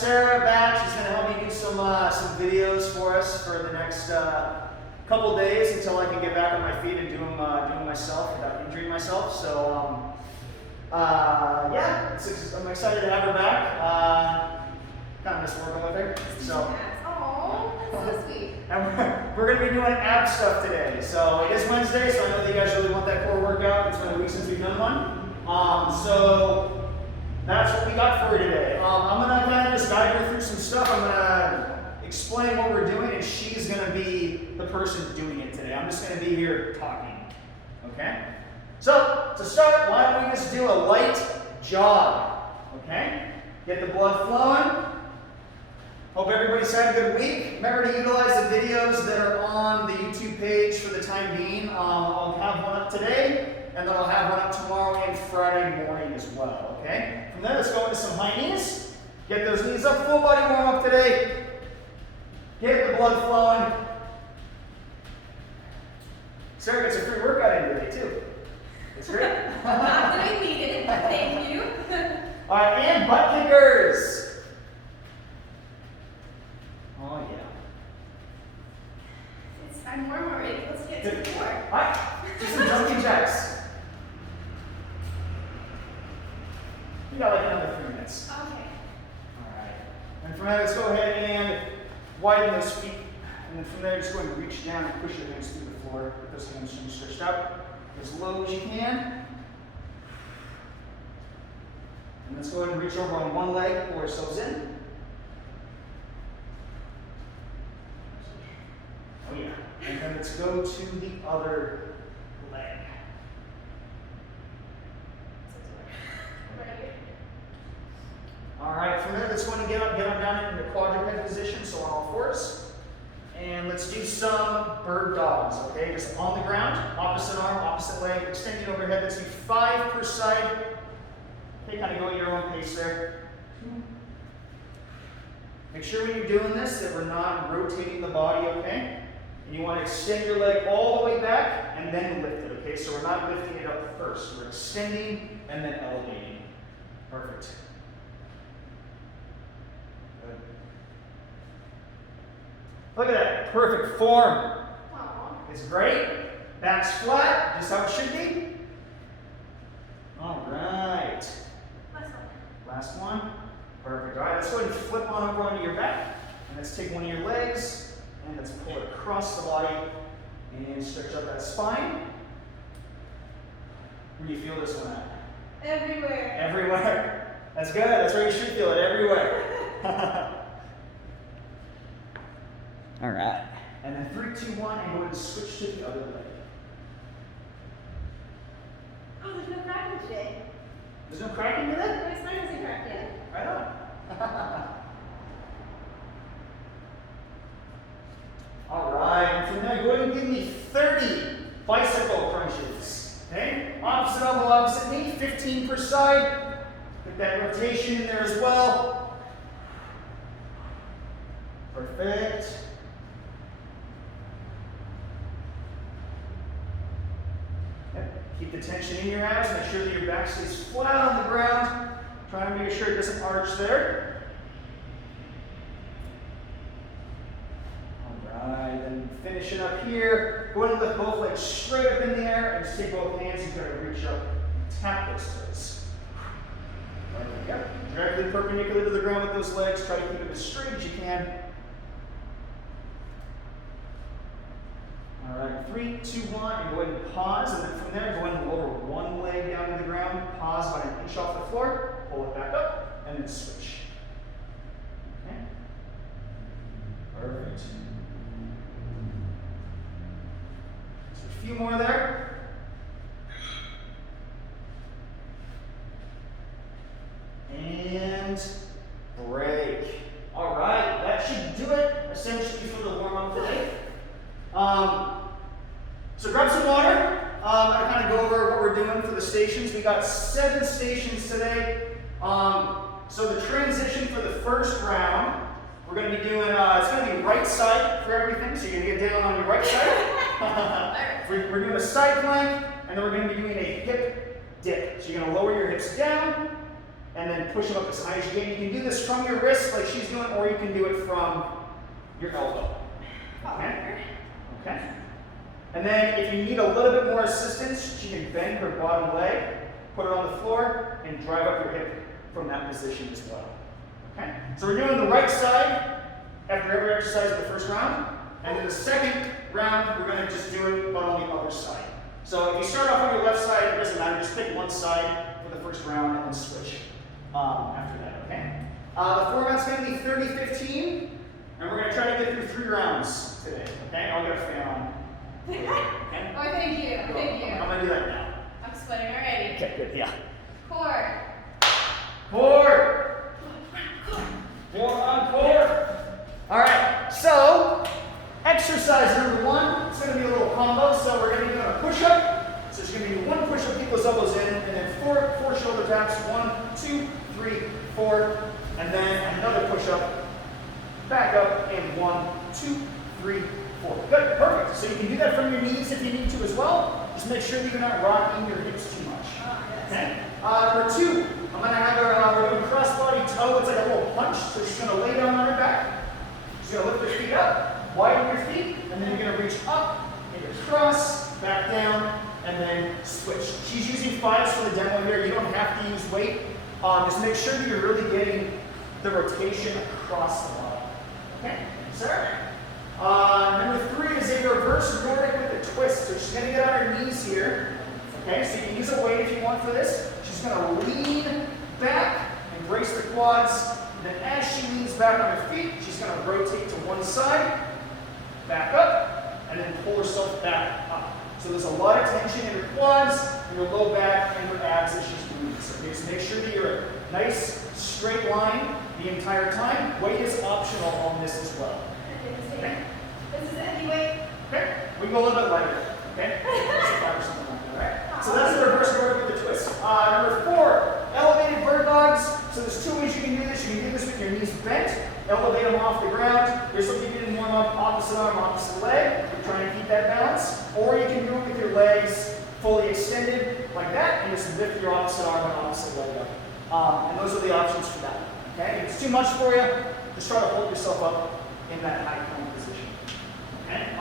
Sarah back. She's going to help me do some videos for us for the next couple days until I can get back on my feet and do them myself without injuring myself. So yeah, I'm excited to have her back. Kind of miss working with her. So. Oh, that's so sweet. And we're going to be doing ab stuff today. So it is Wednesday, so I know that you guys really want that core workout. It's been a week since we've done one. So that's what we got for you today. I'm going to kind of just guide her through some stuff. I'm going to explain what we're doing, and she's going to be the person doing it today. I'm just going to be here talking. Okay? So to start, why don't we just do a light jog? Okay? Get the blood flowing. Hope everybody's had a good week. Remember to utilize the videos that are on the YouTube page for the time being. I'll have one up today, and then I'll have one up tomorrow and Friday morning as well, okay? From there, let's go into some high knees. Get those knees up, full body warm up today. Get the blood flowing. Sarah gets a free workout in today, too. It's great. Not that I needed it, but thank you. All right, and butt kickers. Oh, yeah. I'm warm already. Let's get to the floor. All right, do some jumping jacks. You got like another 3 minutes. Okay. All right. And from there, let's go ahead and widen those feet. And then from there, just go ahead and reach down and push your hands through the floor with those hamstrings stretched out as low as you can. And let's go ahead and reach over on one leg, pull ourselves in. Oh yeah. And then let's go to the other leg. All right, from there, let's go ahead and get up down into the quadruped position, so on all fours. And let's do some bird dogs, okay? Just on the ground, opposite arm, opposite leg, extending overhead. Let's do 5 per side. Okay, kind of go at your own pace there. Make sure when you're doing this that we're not rotating the body, okay? And you want to extend your leg all the way back and then lift it, okay? So we're not lifting it up first. We're extending and then elevating. Perfect. Good. Look at that. Perfect form. Aww. It's great. Back's flat, just how it should be. All right. Last one. Perfect. All right, let's go ahead and flip on over onto your back. And let's take one of your legs. And let's pull it across the body and stretch up that spine. Where do you feel this one at? Everywhere. Everywhere. That's good. That's where you should feel it. Everywhere. All right. And then 3, 2, 1, and go ahead and switch to the other leg. Oh, there's no cracking today. There's no cracking in it? My spine isn't cracked yet. Right on. All right, and from there, go ahead and give me 30 bicycle crunches. Okay? Opposite elbow, opposite knee, 15 per side. Get that rotation in there as well. Perfect. Yep. Keep the tension in your abs. Make sure that your back stays flat on the ground. Try to make sure it doesn't arch there. Alright, then finish it up here. Go ahead and lift both legs straight up in the air and just take both hands and try to reach up and tap those toes. Yep. Directly perpendicular to the ground with those legs. Try to keep it as straight as you can. Alright, 3, 2, 1, and go ahead and pause. And then from there, go ahead and lower one leg down to the ground. Pause about an inch off the floor. Pull it back up, and then switch. Okay. Perfect. A few more there. And break. All right, that should do it essentially for the warm up today. So grab some water. I kind of go over what we're doing for the stations. We got 7 stations today. So the transition for the first round, we're going to be doing, it's going to be right side for everything. So you're going to get down on your right side. We're doing a side plank, and then we're going to be doing a hip dip. So you're going to lower your hips down, and then push them up as high as you can. You can do this from your wrist like she's doing, or you can do it from your elbow. Okay? Okay? And then if you need a little bit more assistance, she can bend her bottom leg, put it on the floor, and drive up your hip from that position as well. Okay? So we're doing the right side after every exercise of the first round. And then the second round, we're going to just do it but on the other side. So if you start off on your left side, it doesn't matter. Just pick one side for the first round and then switch after that, okay? The format's going to be 30-15, and we're going to try to get through 3 rounds today, okay? I'll get a fan on. Okay? Oh, thank you. Thank you. I'm going to do that now. I'm sweating already. Okay, good, yeah. Core. Core. More on core. All right, so exercise number 1, it's going to be a little combo. So we're going to be doing a push-up. So it's going to be 1 push-up, keep those elbows in, and then 4 shoulder taps. 1, 2, 3, 4, and then another push-up. Back up, and 1, 2, 3, 4. Good, perfect. So you can do that from your knees if you need to as well. Just make sure that you're not rocking your hips too much. Okay. Number 2, I'm going to have her, we're doing cross-body toe. It's like a little punch. So she's going to lay down on her back. She's going to lift her feet up, widen your feet, and then you're going to reach up, and cross, back down, and then switch. She's using 5s for the demo here. You don't have to use weight. Just make sure that you're really getting the rotation across the body. Okay, sir. Number 3 is a reverse Nordic with a twist. So she's going to get on her knees here. Okay, so you can use a weight if you want for this. She's going to lean back and brace the quads. And then as she leans back on her feet, she's going to rotate to one side, back up, and then pull herself back up. So there's a lot of tension in her quads, your low back, and her abs as she's doing this. So just make sure that you're a nice straight line the entire time. Weight is optional on this as well. Okay? This is any weight. Okay? We can go a little bit lighter. Okay? 5 or something like that, right? So that's the reverse Nordic with the twist. Number 4, elevated bird dogs. So there's 2 ways you can do this. You can do this with your knees bent, elevate them off the ground. This will give you the warm up, opposite arm, opposite leg. You're trying to keep that balance. Or you can do it with your legs fully extended like that, and just lift your opposite arm and opposite leg up. And those are the options for that. Okay? If it's too much for you, just try to hold yourself up in that high plank position. Okay?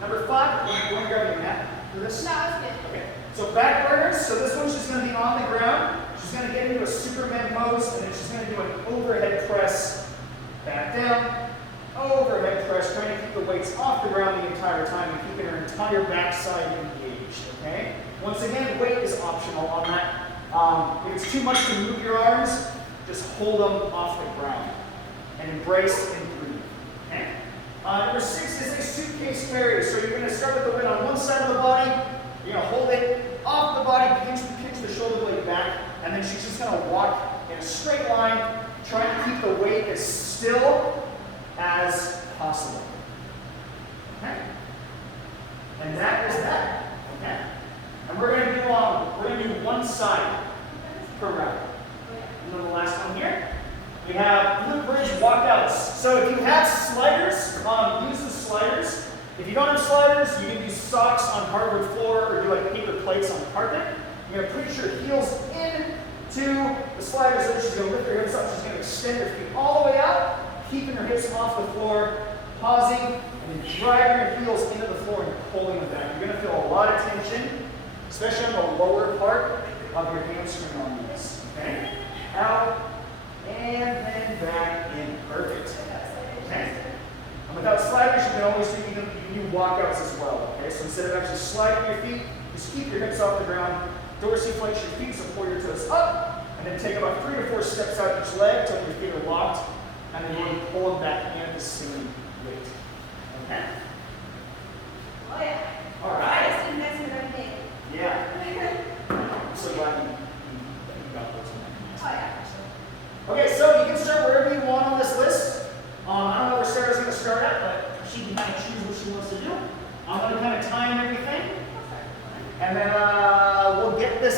Number 5, you want to grab your mat for this? No, it's good. Okay. So backburners. So this one's just going to be on the ground. She's going to get into a Superman pose, and then she's going to do an overhead press, back down, overhead press, trying to keep the weights off the ground the entire time and keeping her entire backside engaged. Okay. Once again, weight is optional on that. If it's too much to move your arms, just hold them off the ground and embrace and breathe. Okay. Number 6 is a suitcase carry. So you're going to start with the weight on one side of the body. You're going to hold it off the body, pinch the shoulder blade back, and then she's just going to walk in a straight line, trying to keep the weight as still as possible. Okay? And that is that. Okay? And we're going to do one side per round. And then the last one here. We have Glute Bridge walkouts. So if you have sliders, use the sliders. If you don't have sliders, you can use socks on hardwood floor or do like paper plates on carpet. You're going to push your heels into the sliders. So she's going to lift her hips up. She's going to extend her feet all the way out, keeping her hips off the floor, pausing, and then driving your heels into the floor and pulling them back. You're going to feel a lot of tension, especially on the lower part of your hamstring on these. Okay? Out. And then back in. Perfect. Okay. And without sliders, you can always do, you can do walkouts as well. Okay. So instead of actually sliding your feet, just keep your hips off the ground. Dorsiflex your feet, so pull your toes up, and then take about 3 to 4 steps out each leg until your feet are locked, and then we'll pull them back in at the same weight. Okay. Oh yeah. All right. I just didn't mess with everything. Yeah. I'm so glad you got those. Oh yeah. Okay, so you can start wherever you want on this list. I don't know where Sarah's going to start at, but she can kind of choose what she wants to do. I'm going to kind of time everything, and then we'll get this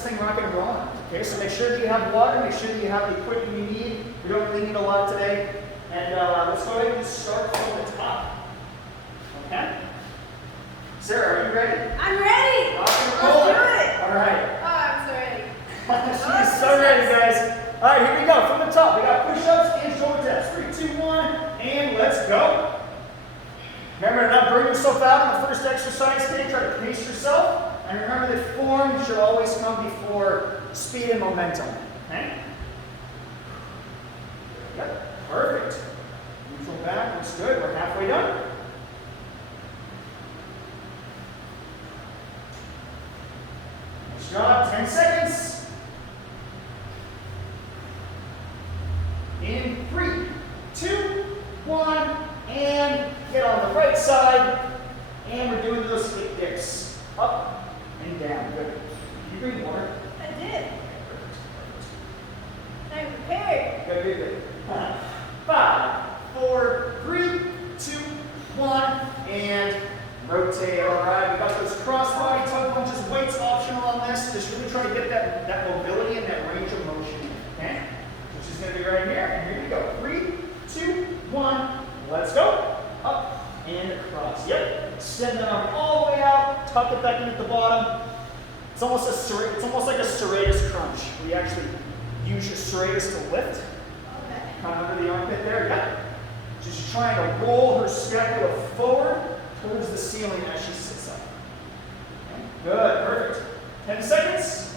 thing rocking and rolling. Okay, so make sure that you have water, make sure that you have the equipment you need. We don't really need a lot today, and let's go ahead and start from the top. Okay, Sarah, are you ready? I'm ready. Rock and Let's roll. do it. All right. Oh, I'm so ready. She's so ready, guys. pace yourself. And remember that form should always come before speed and momentum. Okay? Yep, perfect. Neutral back, looks good. We're halfway done. Nice job, 10 seconds. In 3, 2, 1, and get on the right side. And we're doing those hip dips. Up and down. Good. You drink water? I did. I'm prepared. Good, good, good. 5, 4, 3, 2, 1, and rotate. All right, we got those crossbody tug punches. Weights optional on this. Just really try to get that mobility and that range of motion. Okay? Which is going to be right here. And here you go. 3, 2, 1. Let's go. Up and across. Yep. Extend the arm all the way out. Tuck it back in at the bottom. It's almost like a serratus crunch. We actually use your serratus to lift. Okay. Kind of under the armpit there. Yep. Just trying to roll her scapula forward towards the ceiling as she sits up. Okay. Good. Perfect. 10 seconds.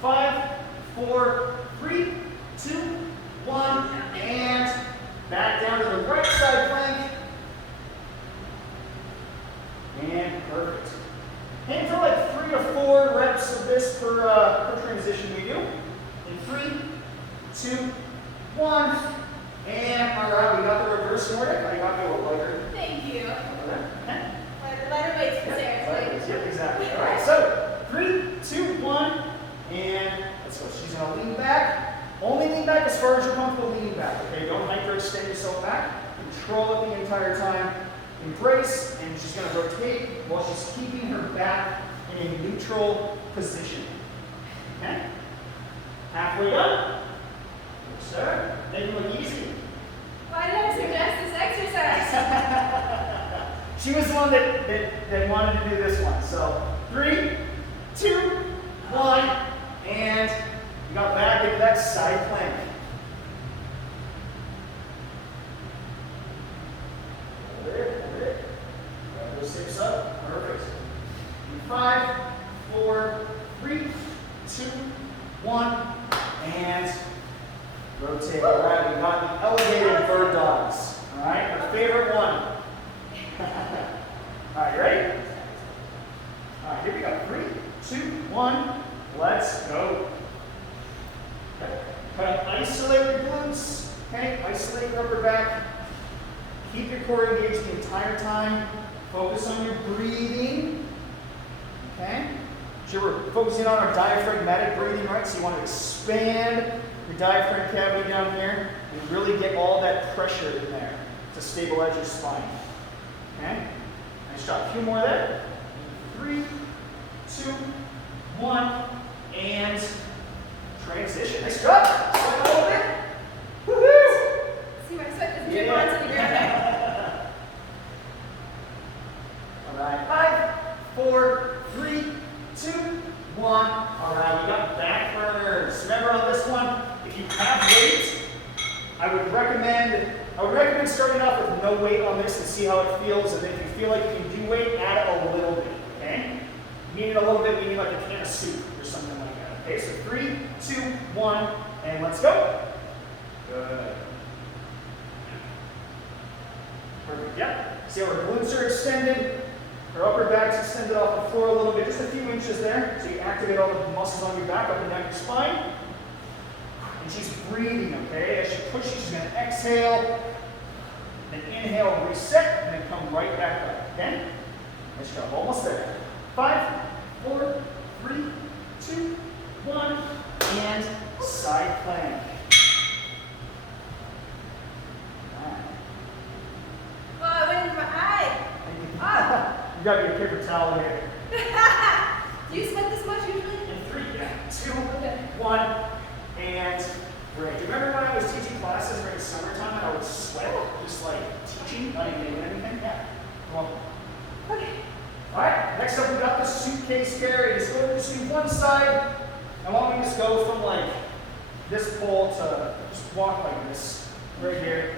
5, 4, 3, 2, 1, and back down to the right side plank. And perfect. And for like 3 to 4 reps of this per transition we do. In 3, 2, 1, and all right, we got the reverse Nordic. I got to go lighter. Thank you. Okay. Lighter weights for Yep, Sarah. yep, exactly. All right, so 3, 2, 1, and let's go. She's gonna lean back. Only lean back as far as you're comfortable leaning back. Okay, don't hyperextend yourself back. Control it the entire time. Embrace, and she's gonna rotate while she's keeping her back in a neutral position. Okay? Halfway done. Yes, sir. Make it look easy. Why did I suggest this exercise? She was the one that wanted to do this one. So 3, 2, 1, and you got back into that side plank. Hold it, hold it. Grab those hips up. Perfect. In 5, 4, 3, 2, 1, and rotate. All right, we got the elevated bird dogs. All right, our favorite one. All right, you ready? All right, here we go. 3, 2, 1. Let's go. Okay. Kind of isolate your glutes. Okay, isolate your upper back. Keep your core engaged the entire time. Focus on your breathing. Okay. So we're focusing on our diaphragmatic breathing, right? So you want to expand your diaphragm cavity down here and really get all that pressure in there to stabilize your spine. Okay. Nice job. A few more there. 3, 2, 1, and transition. Nice job. Sweat a little bit. Woohoo! See, my sweat doesn't drip onto the ground. All right. 5, 4, 3, 2, 1. All right. We got back burners. Remember on this one, if you have weight, I would recommend starting off with no weight on this and see how it feels. And then if you feel like you can do weight, add a little bit. Okay. You need it a little bit. We need like a can of soup or something like that. Okay. So 3, 2, 1, and let's go. Good. Perfect. Yep. See how our glutes are extended. Our upper back's extended off the floor a little bit, just a few inches there. So you activate all the muscles on your back, up and down your spine. And she's breathing, okay? As she pushes, she's going to exhale, then inhale, reset, and then come right back up, okay? Nice job. Almost there. 5, 4, 3, 2, 1, and side plank. Oh, I went into my eye. You got your paper towel here. Do you sweat this much usually? In 3, yeah. 2, Okay. 1, and great. Do you remember when I was teaching classes during the summertime and I would sweat just like teaching, not even doing anything? Yeah. Come on. Okay. All right. Next up, we got the suitcase carry. Just go just do one side. I want me to just go from like this pole to just walk like this right here,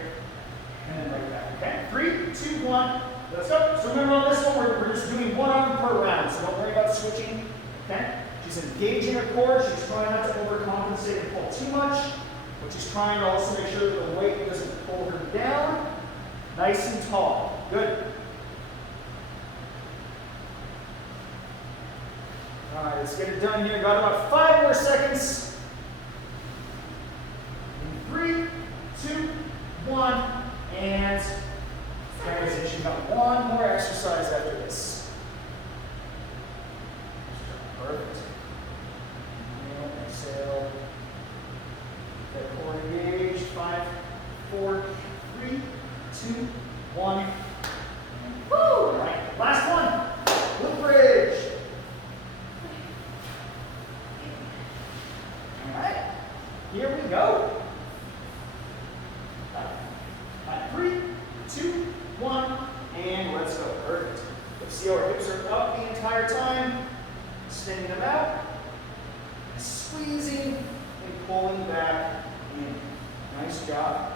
and then right back. Okay, 3, 2, 1, let's go. So remember on this one, we're just doing one arm per round, so don't worry about switching. Okay? She's engaging her core. She's trying not to overcompensate and pull too much, but she's trying to also make sure that the weight doesn't pull her down. Nice and tall. Good. All right, let's get it done here. Got about 5 more seconds. In 3, 2, 1, and transition. Got one more exercise after this. Perfect. Inhale, exhale. That core engaged. 5, 4, 3, 2, 1. And woo! All right, last one. Glute bridge. All right, here we go. 3, 2, 1, and let's go. Perfect. Let's see how our hips are up the entire time. Extending them out. Squeezing and pulling back in. Nice job.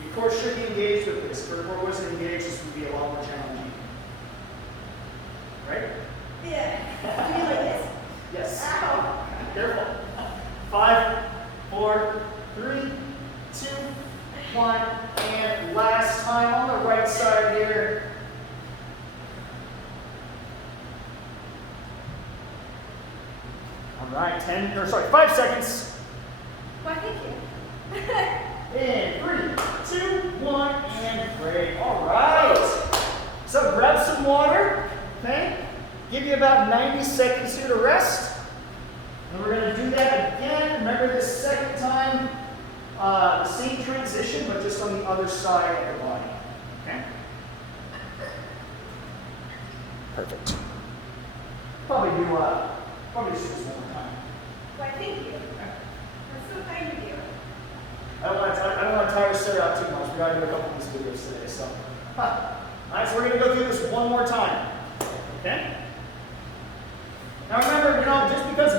You, of course, should be engaged with this. If your core wasn't engaged, this would be a lot more challenging. Right? Yeah. Do you like this? Yes. Ow. Careful. 5, 4, 3, 2, 1, and last time on the right side here. All right, 5 seconds. Why, thank you. And 3, 2, 1, and break. All right. So grab some water, okay? Give you about 90 seconds here to rest. And we're going to do that again. Remember this second time, the same transition, but just on the other side of the body. Okay? Perfect. Probably just do this one more time. Why, thank you. That's so kind of you. I don't want to tire Sarah out too much. We got to do a couple of these videos today. So, all right, so we're going to go through this one more time. Okay? Now remember, just because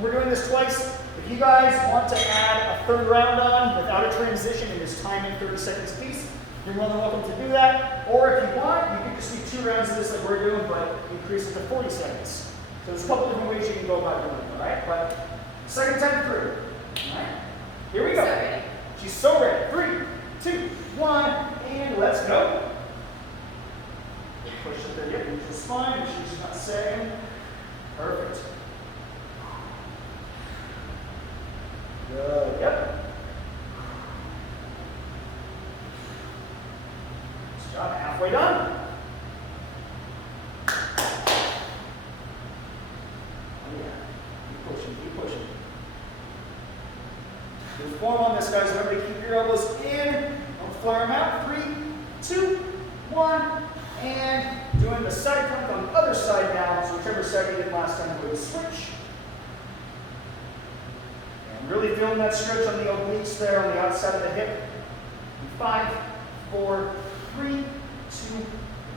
we're doing this twice, if you guys want to add a third round on without a transition and just time in 30 seconds apiece, you're more than welcome to do that. Or if you want, you can just do 2 rounds of this like we're doing, but increase it to 40 seconds. So there's a couple different ways you can go about doing it, all right? But second time through. All right? Here we go. So ready. She's so ready. 3, 2, 1, and let's go. Push it there. Yep, use the spine. Make sure she's not sagging. Perfect. Good. Yep. Nice job. Halfway done. Oh yeah. Keep pushing. Keep pushing. Good form on this, guys. Remember to keep your elbows in. Don't flare them out. 3, 2, 1. And doing the side plank on the other side now, so whichever side you did last time, we'll switch. And really feeling that stretch on the obliques there on the outside of the hip. 5, 4, 3, 2,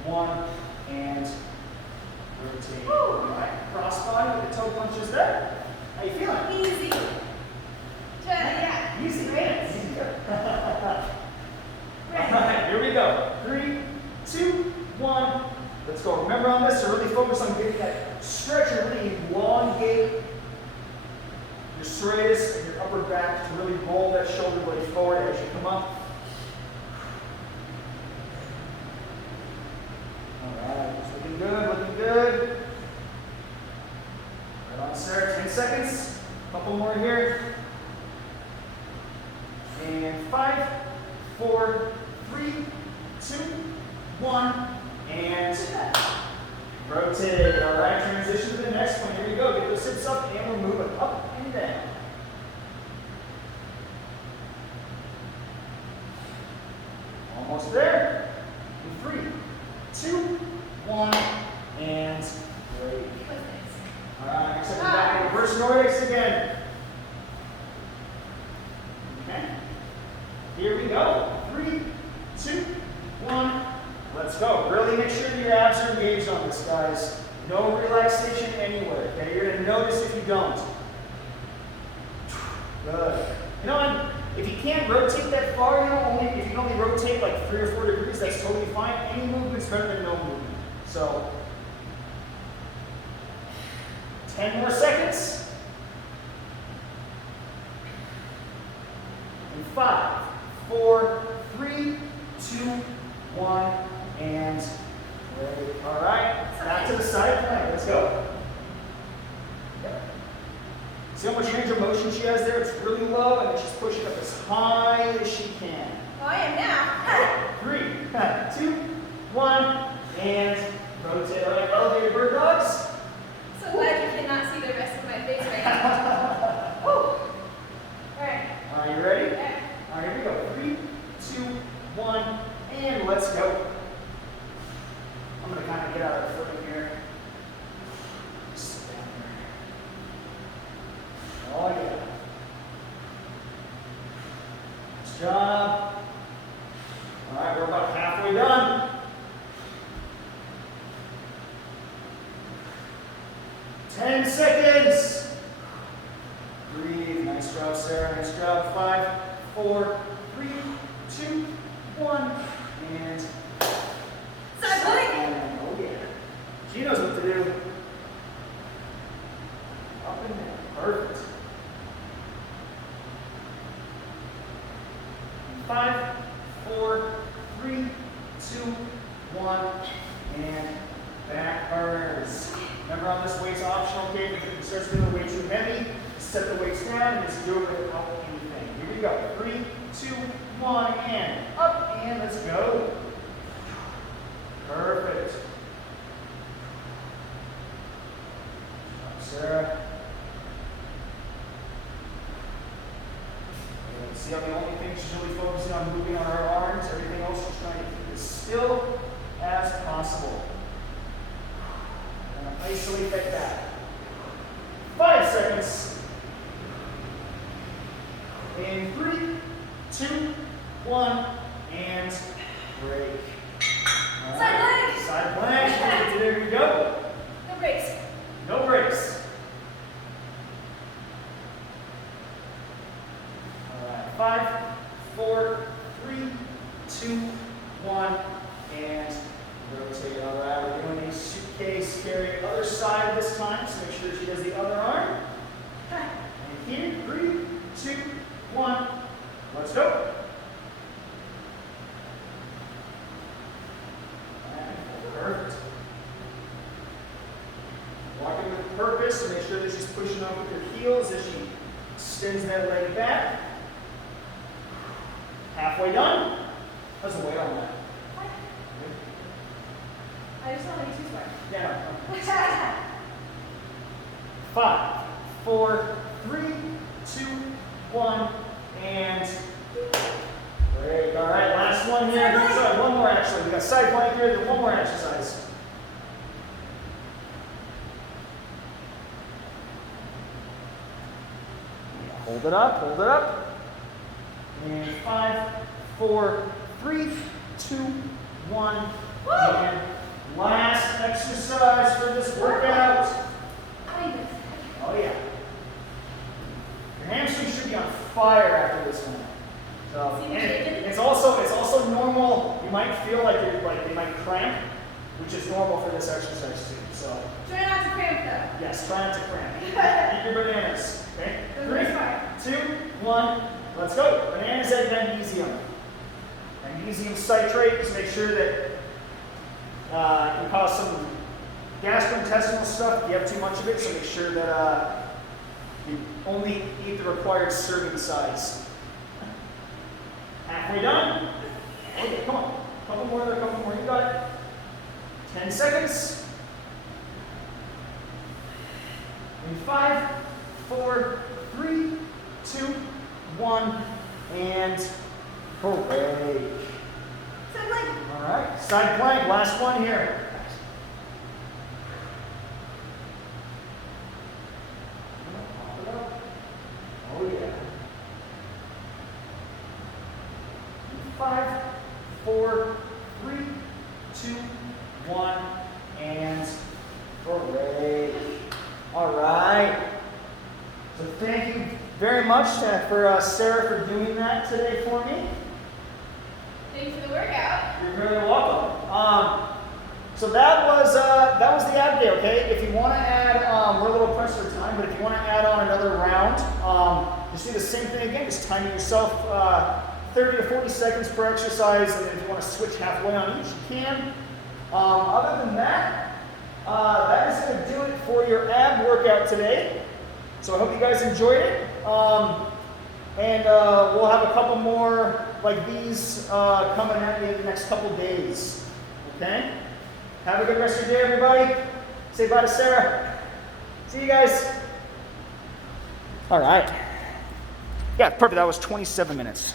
1, and rotate. All right, cross body with the toe punches there. How you feeling? Easy. Yeah. Easy, man. Easy. Ready. All right, here we go. 3, 2, 1. Let's go. Remember on this to really focus on getting that stretch and really elongate your serratus and your upper back to really roll that shoulder blade forward as you come up. All right, it's looking good, looking good. Right on, Sarah. 10 seconds. Couple more here. And 5, 4, 3, 2, 1. And rotate. All right, transition to the next one. Here you go. Get those hips up and we're moving up and down. Almost there. In 3, 2, 1, and break. All right, except back in reverse Nordics again. Okay. Here we go. 3, 2, 1. Let's go. Really make sure that your abs are engaged on this, guys. No relaxation anywhere. Okay, you're going to notice if you don't. Good. You know, and if you can't rotate that far, you know, if you can only rotate like 3 or 4 degrees, that's totally fine. Any movement's better than no movement. So, 10 more seconds. In 5, 4, 3, 2, 1, and ready. All right, back to the side plank. Let's go. Yep. See how much range of motion she has there? It's really low, and then she's pushing up as high as she can. Oh, I am now. 3, 2, 1, and rotate. All right, elevated bird dogs. So glad you cannot see the rest of my face right now. Woo. All right. Are you ready? Yeah. All right, here we go. 3, 2, 1, and let's go. I'm going to kind of get out of the footing here. Sit down here. Oh, yeah. Nice job. All right, we're about halfway done. 10 seconds. Breathe. Nice job, Sarah. Nice job. 5, 4, 3, 2, 1, and Side plank. oh yeah. She knows what to do. Up and down. Perfect. 5, 4, 3, 2, 1, and backburners. Remember, on this weight's optional, okay? If it starts feeling way too heavy, just set the weights down and just do it without anything. Here we go. 3, 2, 1, and up, and let's go. Perfect. Up, Sarah. And see how the only thing she's really focusing on moving on her arms, everything else she's trying to keep as still as possible. And isolate that back. 5 seconds. In 3, 2, 1, and break. All Side right. plank. Side plank. There we go. No breaks. No breaks. All right. 5, 4, 3, 2, 1, and rotate. All right. We're doing a suitcase carry other side this time, so make sure she does the other arm. And here, 3, 2, 1. Let's go. Perfect. Walking with purpose, so make sure that she's pushing up with her heels as she extends that leg back. Halfway done. How's the weight on that? I just want to be too smart. Yeah. 5, 4, 3, 2, 1, and great. All right, last one here. Sorry, one more actually. We got side plank here, then one more exercise. Hold it up, hold it up. And 5, 4, 3, 2, 1, Woo! and last exercise for this workout. Oh yeah. Your hamstrings should be on fire after this one. So, See, and it's also normal. You might feel like they might cramp, which is normal for this exercise too. So Try not to cramp though. yes, try not to cramp. Eat your bananas. Okay. The worst part. 3, 2, 1. Let's go. Bananas and magnesium. Magnesium citrate. Just make sure that it can cause some gastrointestinal stuff if you have too much of it. So make sure that you only eat the required serving size. Halfway done. Okay, come on. Couple more there, couple more. You got it. 10 seconds. In 5, 4, 3, 2, 1, and hooray. Side plank. All right, side plank, last one here. Oh yeah. 5, 4, 3, 2, 1, and hooray. All right. So thank you very much for Sarah for doing that today for me. Thanks for the workout. You're very welcome. So that was the ab day, okay? If you want to add, we're a little pressed for time, but if you want to add on another round, just do the same thing again. Just timing yourself 30 to 40 seconds per exercise, and then if you want to switch halfway on each, you can. Other than that, that is going to do it for your ab workout today. So I hope you guys enjoyed it. And we'll have a couple more like these coming at you in the next couple days. Okay? Have a good rest of your day, everybody. Say bye to Sarah. See you guys. All right. Yeah, perfect. That was 27 minutes.